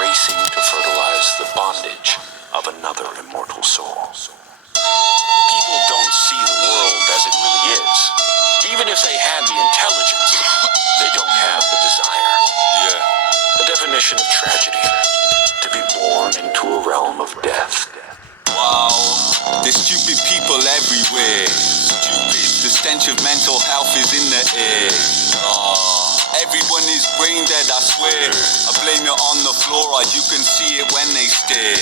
racing to fertilize the bondage of another immortal soul. People don't see the world as it really is. Even if they had the intelligence, they don't have the desire. Yeah. A definition of tragedy. To be born into a realm of death. Wow, there's stupid people everywhere. Stupid, the stench of mental health is in the air. Everyone is brain dead, I swear. I blame it on the fluoride, you can see it when they stare.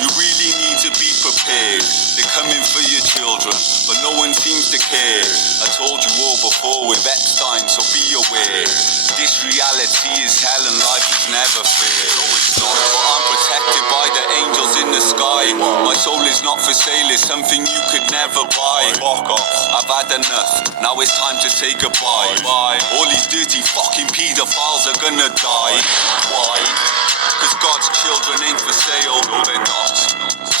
You really need to be prepared. They're coming for your children, but no one seems to care. I told you all before with Epstein, so be aware. This reality is hell and life is never fair. But I'm protected by the angels in the sky. My soul is not for sale, it's something you could never buy. Fuck off, I've had enough, now it's time to say goodbye. All these dirty fucking pedophiles are gonna die. Why? Cause God's children ain't for sale. No, they're not.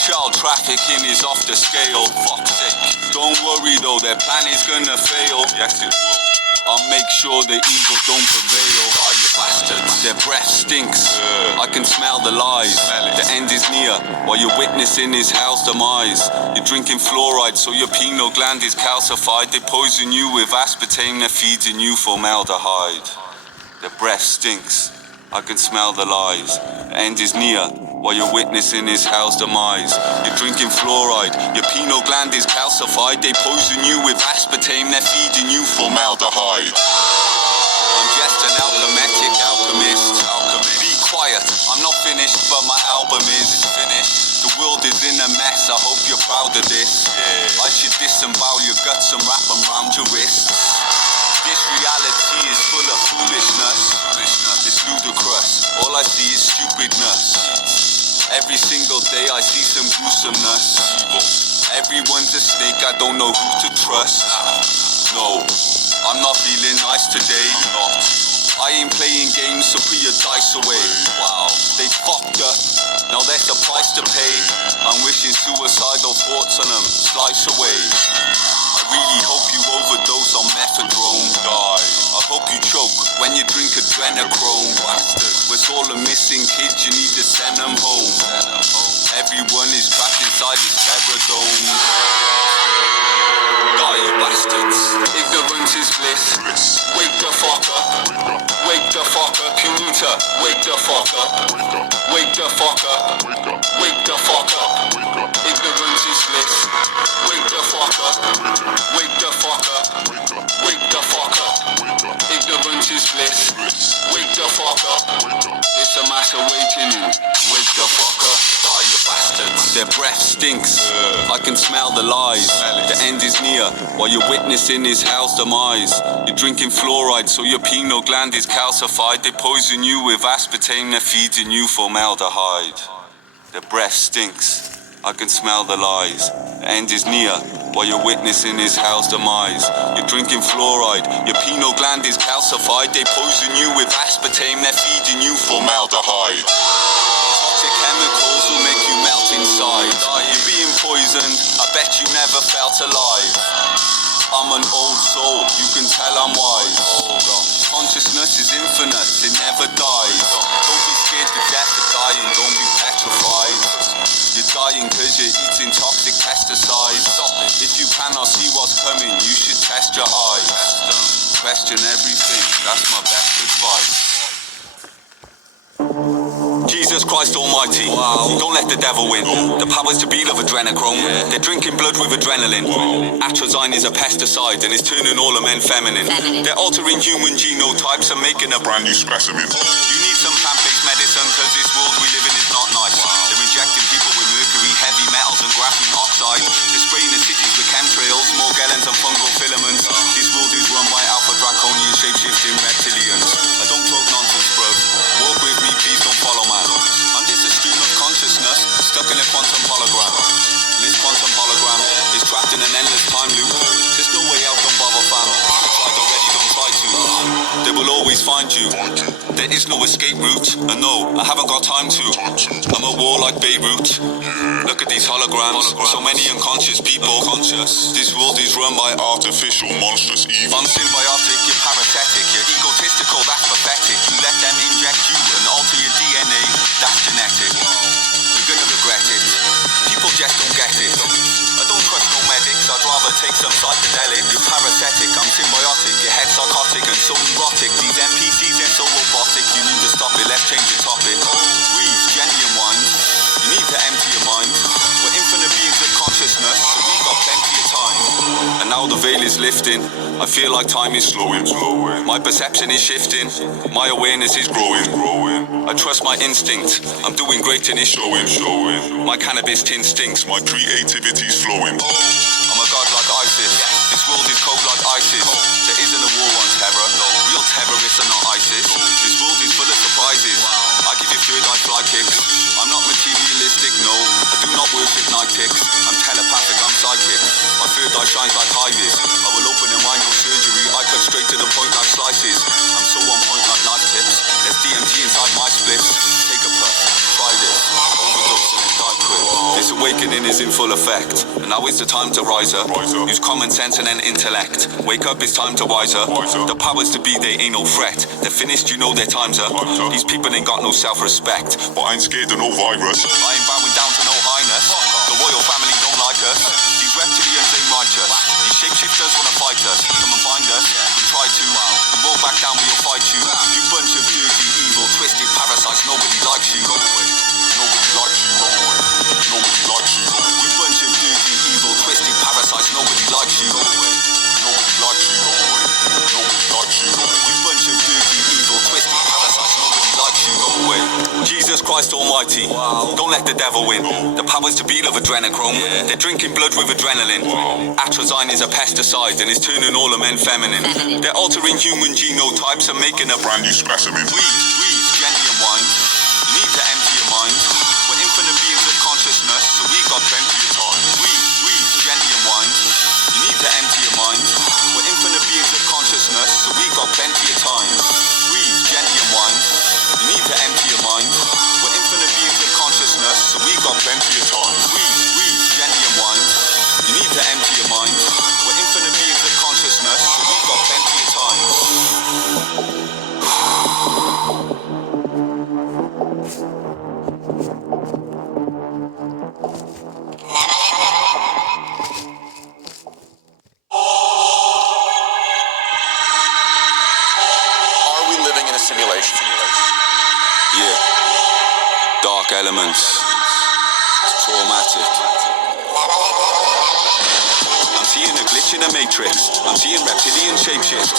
Child trafficking is off the scale. Fuck's sake. Don't worry though, their plan is gonna fail. Yes, it will. I'll make sure the evil don't prevail. Die, you bastards. Their breath stinks. I can smell the lies. The end is near while you're witnessing his house demise. You're drinking fluoride, so your pineal gland is calcified. They poison you with aspartame, they're feeding you formaldehyde. Their breath stinks. I can smell the lies. The end is near while you're witnessing his house demise. You're drinking fluoride, your pineal gland is calcified. They poison you with aspartame, they're feeding you formaldehyde. I'm just an alchemist. Be quiet, I'm not finished, but my album is finished. The world is in a mess, I hope you're proud of this. I should disembowel your guts and wrap them round your wrists. This reality is full of foolishness. It's ludicrous. All I see is stupidness. Every single day I see some gruesomeness. Everyone's a snake, I don't know who to trust. No, I'm not feeling nice today. I ain't playing games, so put your dice away. Wow, they fucked up. Now there's a price to pay. I'm wishing suicidal thoughts on them. Slice away. I really hope you overdose on methadone. Die. I hope you choke when you drink adrenochrome. With all the missing kids, you need to send them home. Everyone is trapped inside this terror dome. Die, you bastards. Ignorance is bliss. Wake the fuck up. Wake the fuck up, you need to wake the fuck up. Wake the fuck up. Wake the fuck up. Ignorance is bliss. Wake the fuck up. Wake the fuck up. Wake the fuck up. Ignorance is bliss. Wake the fuck up. It's a mass awakening. Wake the fuck up. Die, you bastards. Their breath stinks. I can smell the lies. The end is near while you're witnessing his house demise. You're drinking fluoride, so your pineal gland is calcified. They poison you with aspartame, they're feeding you formaldehyde. Their breath stinks. I can smell the lies. The end is near while you're witnessing his house demise. You're drinking fluoride, your pineal gland is calcified. They poison you with aspartame, they're feeding you formaldehyde. Toxic chemicals will make you melt inside. You're being poisoned, I bet you never felt alive. I'm an old soul, you can tell I'm wise. Consciousness is infinite, it never dies. Don't be scared to death of dying, don't be petrified. You're dying cause you're eating toxic pesticides. If you cannot see what's coming, you should test your eyes. Question everything, that's my best advice. Jesus Christ Almighty, don't let the devil win. The powers to be love adrenochrome. They're drinking blood with adrenaline. Atrazine is a pesticide and it's turning all the men feminine. They're altering human genotypes and making a brand new specimen. You need some plant-based medicine cause this world we live in is not nice. They're injecting people with mercury, heavy metals and graphene oxide. They're spraying the cities with chemtrails, morgellons and fungal filaments. This world is run by alpha draconian shape-shifting reptilians. I don't talk nonsense, bro. Walk with me, please don't follow man. I'm just a stream of consciousness stuck in a quantum hologram. This quantum hologram is trapped in an endless time loop. There's no way out, don't bother fam. I tried already, don't try to. They will always find you. There is no escape route. And no, I haven't got time to. I'm at war like Beirut. Look at these holograms. So many unconscious people. This world is run by artificial monstrous evil. Unsymbiotic, you're parasitic, you're egotistical, that's pathetic. You let them inject you and alter your DNA, that's genetic. You're gonna regret it. People just don't get it. I don't trust no medics, I'd rather take some psychedelic. You're paracetic, I'm symbiotic. Your head's psychotic and so neurotic. These NPCs, they're so robotic. You need to stop it, let's change the topic. Breathe, gently unwind. You need to empty your mind. We're infinite beings of consciousness, so we've got plenty of time. And now the veil is lifting. I feel like time is slowing. My perception is shifting. My awareness is growing. I trust my instinct. I'm doing great and it's showing. My cannabis instincts. My creativity's flowing. I'm a god like ISIS. This world is cold like ISIS. There isn't a war on terror. Real terrorists are not ISIS. This world is full of surprises. I give you third eye fly kicks. I'm not materialistic, no. I do not worship night ticks. I'm telepathic, I'm psychic. My third eye shines like high-vis. I will open your mind, no surgery. I cut straight to the point like slices. I'm so on point like knife tips. There's DMT inside my splits. Take a puff, try this. Overdose and then die quick. This awakening is in full effect. And now is the time to rise up. Use common sense and then intellect. Wake up, it's time to wise up. The powers to be, they ain't no threat. They're finished, you know their time's up. These people ain't got no self-respect. But I ain't scared of no virus. I ain't bowing down to no highness. The royal family don't like us. These reptilians ain't righteous. These shapeshifters wanna fight us. Come and find us. We try to. We won't back down, we'll fight you. You bunch of dirty, evil, twisted parasites. Nobody likes you. Go away. Nobody likes you. Go away. Nobody likes you. You bunch of dirty, evil, twisted parasites. Nobody likes you. Go away. Nobody likes you. Go away. Nobody likes you. You bunch of dirty, evil, twisted parasites. Nobody likes you. Go away. Jesus Christ Almighty. Don't let the devil win. The powers to be love adrenochrome. They're drinking blood with adrenaline. Atrazine is a pesticide and it's turning all of men feminine. They're altering human genotypes and making a brand new specimen. Breathe, gently unwind. You need to empty your mind. We're infinite beings of consciousness, so we've got plenty of time. Breathe, gently unwind. You need to empty your mind. We're infinite beings of consciousness, so we've got plenty of time. Breathe, gently unwind. You need to empty your mind. We're infinite beings of consciousness, so we've got plenty of time. Breathe, gently unwind. You need to empty your mind. We're infinite beings of consciousness, so we've got plenty of time. Are we living in a simulation? Yeah. Dark elements. It's traumatic. I'm seeing a glitch in the matrix. I'm seeing reptilian shapeshift.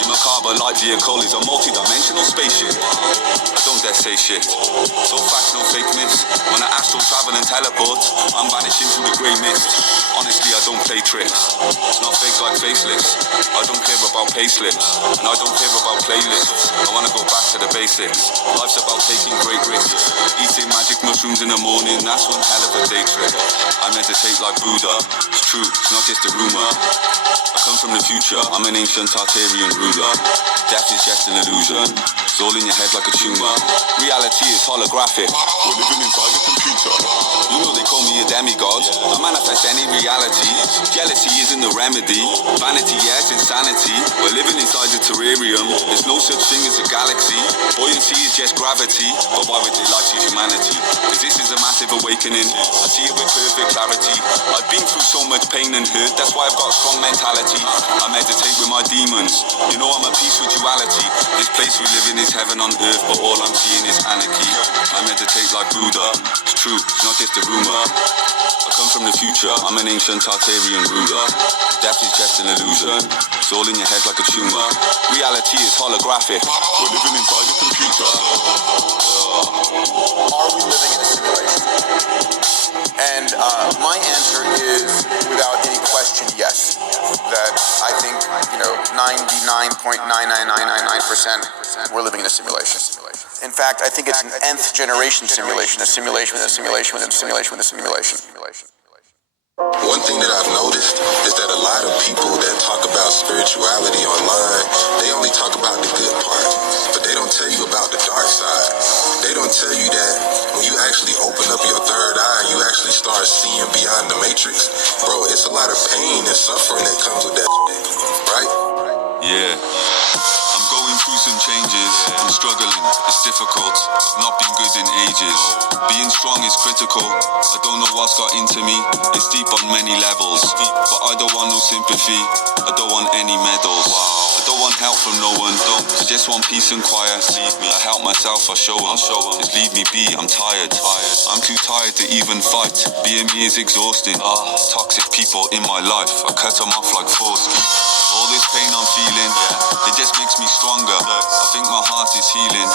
Your macabre light vehicle is a multi-dimensional spaceship. I don't dare say shit. So facts, no fake myths. When I astral travel and teleport, I'm vanishing through the grey mist. Honestly, I don't play tricks. It's not fake like facelifts. I don't care about payslips. And I don't care about playlists. I wanna go back to the basics. Life's about taking great risks. Eating magic mushrooms in the morning, that's one hell of a day trip. I meditate like Buddha. It's true, it's not just a rumor. I come from the future, I'm an ancient Tartarian ruler. Death is just an illusion. It's all in your head like a tumor. Reality is holographic. We're living inside a computer. You know they call me a demigod. I manifest any reality. Jealousy isn't the remedy. Vanity, yes, insanity. We're living inside a terrarium. There's no such thing as a galaxy. Buoyancy is just gravity. But why would they lie to humanity? Cause this is a massive awakening. I see it with perfect clarity. I've been through so much pain and hurt. That's why I've got a strong mentality. I meditate with my demons. You know I'm at peace with duality. This place we live in is heaven on earth, but all I'm seeing is anarchy. I meditate like Buddha. It's true, it's not just a rumor. I come from the future, I'm an ancient Tartarian ruler. Death is just an illusion. It's all in your head like a tumor. Reality is holographic. We're living inside a computer. Are we living in a simulation? And my answer is, without any question, yes. That I think, 99.99999% we're living in a simulation. In fact, I think it's an nth generation simulation, a simulation with a simulation with a simulation with a simulation. One thing that I've noticed is that a lot of people that talk about spirituality online, they only talk about the good part, but they don't tell you about the dark side. They don't tell you that when you actually open up your third eye, you actually start seeing beyond the matrix. Bro, it's a lot of pain and suffering that comes with that, right? Yeah. I'm going through some changes. I'm struggling, it's difficult. I've not been good in ages. Being strong is critical. I don't know what's got into me. It's deep on many levels. But I don't want no sympathy. I don't want any medals. I don't want help from no one. I just want peace and quiet. I help myself, I show them. Just leave me be, I'm tired. I'm too tired to even fight. Being me is exhausting. Toxic people in my life, I cut them off like foreskin. All this pain I'm feeling, it just makes me stronger. I think my heart is healing.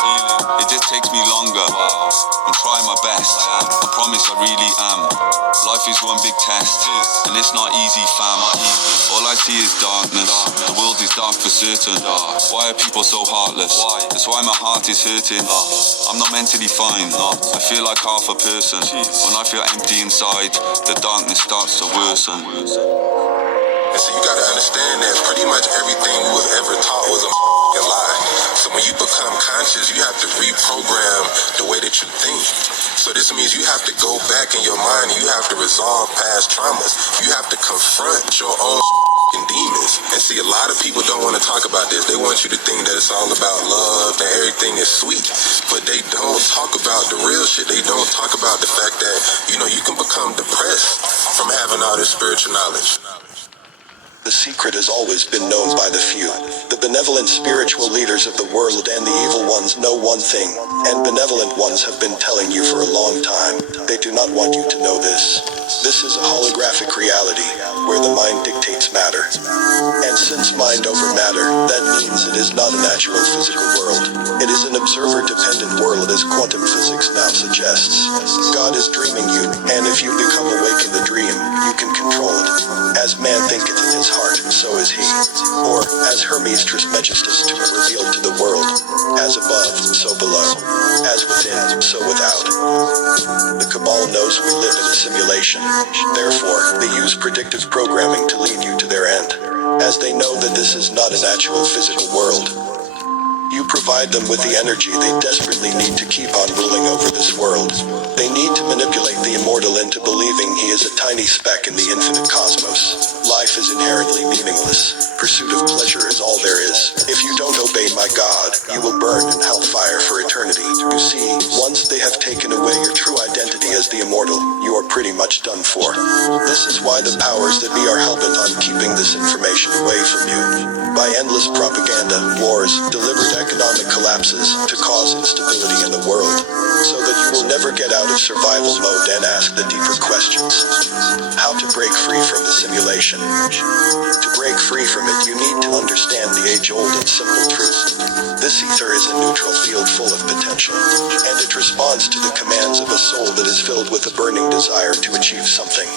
It just takes me longer. I'm trying my best. I promise I really am. Life is one big test, and it's not easy, fam. All I see is darkness. The world is dark for certain. Why are people so heartless? That's why my heart is hurting. I'm not mentally fine. I feel like half a person. When I feel empty inside, the darkness starts to worsen. And so you gotta understand that pretty much everything you was ever taught was a lie. So when you become conscious, you have to reprogram the way that you think. So this means you have to go back in your mind and you have to resolve past traumas. You have to confront your own demons. And see, a lot of people don't want to talk about this. They want you to think that it's all about love and everything is sweet. But they don't talk about the real shit. They don't talk about the fact that, you know, you can become depressed from having all this spiritual knowledge. The secret has always been known by the few. The benevolent spiritual leaders of the world and the evil ones know one thing, and benevolent ones have been telling you for a long time. They do not want you to know this. This is a holographic reality, where the mind dictates matter. And since mind over matter, that means it is not a natural physical world. It is an observer-dependent world, as quantum physics now suggests. God is dreaming you, and if you become awake in the dream, you can control it. As man thinketh in his heart, so is he. Or, as Hermes Trismegistus revealed to the world, as above, so below, as within, so without. The cabal knows we live in a simulation. Therefore, they use predictive programming to lead you to their end, as they know that this is not a natural physical world. You provide them with the energy they desperately need to keep on ruling over this world. They need to manipulate the immortal into believing he is a tiny speck in the infinite cosmos. Life is inherently meaningless. Pursuit of pleasure is all there is. If you don't obey my God, you will burn in hellfire for eternity. You see, once they have taken away your true identity as the immortal, you are pretty much done for. This is why the powers that be are hell-bent on keeping this information away from you. By endless propaganda, wars, deliberate economic collapses to cause instability in the world, so that you will never get out of survival mode and ask the deeper questions. How to break free from the simulation. To break free from it, you need to understand the age-old and simple truth. This ether is a neutral field full of potential, and it responds to the commands of a soul that is filled with a burning desire to achieve something.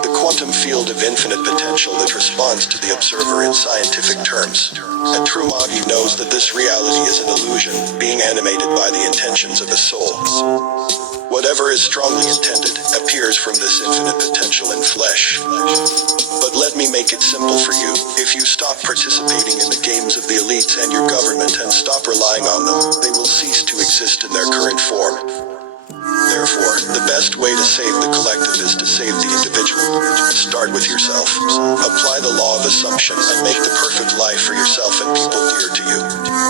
The quantum field of infinite potential that responds to the observer in scientific terms. A true Agi knows that this reality is an illusion, being animated by the intentions of a soul. Whatever is strongly intended appears from this infinite potential in flesh. But let me make it simple for you. If you stop participating in the games of the elites and your government and stop relying on them, they will cease to exist in their current form. Therefore, the best way to save the collective is to save the individual. Start with yourself. Apply the law of assumption and make the perfect life for yourself and people dear to you.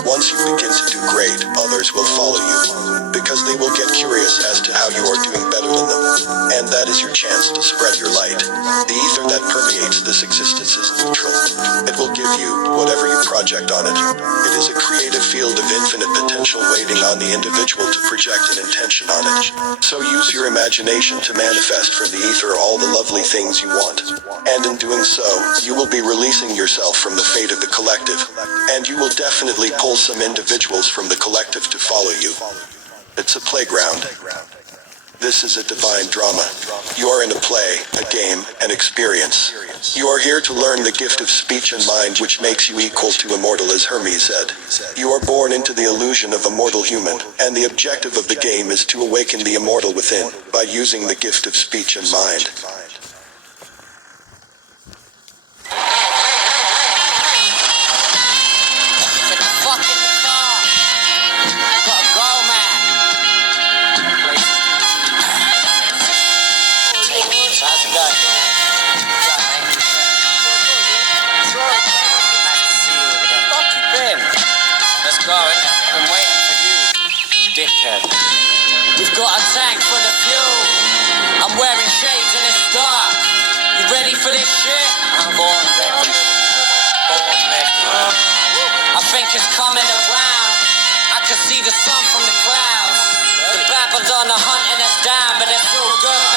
Once you begin to do great, others will follow you, because they will get curious as to how you are doing better than them. And that is your chance to spread your light. The ether that permeates this existence is neutral. It will give you whatever you project on it. It is a creative field of infinite potential waiting on the individual to project an intention on it. So use your imagination to manifest from the ether all the lovely things you want. And in doing so, you will be releasing yourself from the fate of the collective. And you will definitely pull some individuals from the collective to follow you. It's a playground. This is a divine drama. You are in a play, a game, an experience. You are here to learn the gift of speech and mind which makes you equal to immortal, as Hermes said. You are born into the illusion of a mortal human, and the objective of the game is to awaken the immortal within by using the gift of speech and mind. Let's go. Got a tank for the fuel. I'm wearing shades and it's dark. You ready for this shit? I'm born ready. I think it's coming around. I can see the sun from the clouds. The Babylon are hunting us down, but it's all good,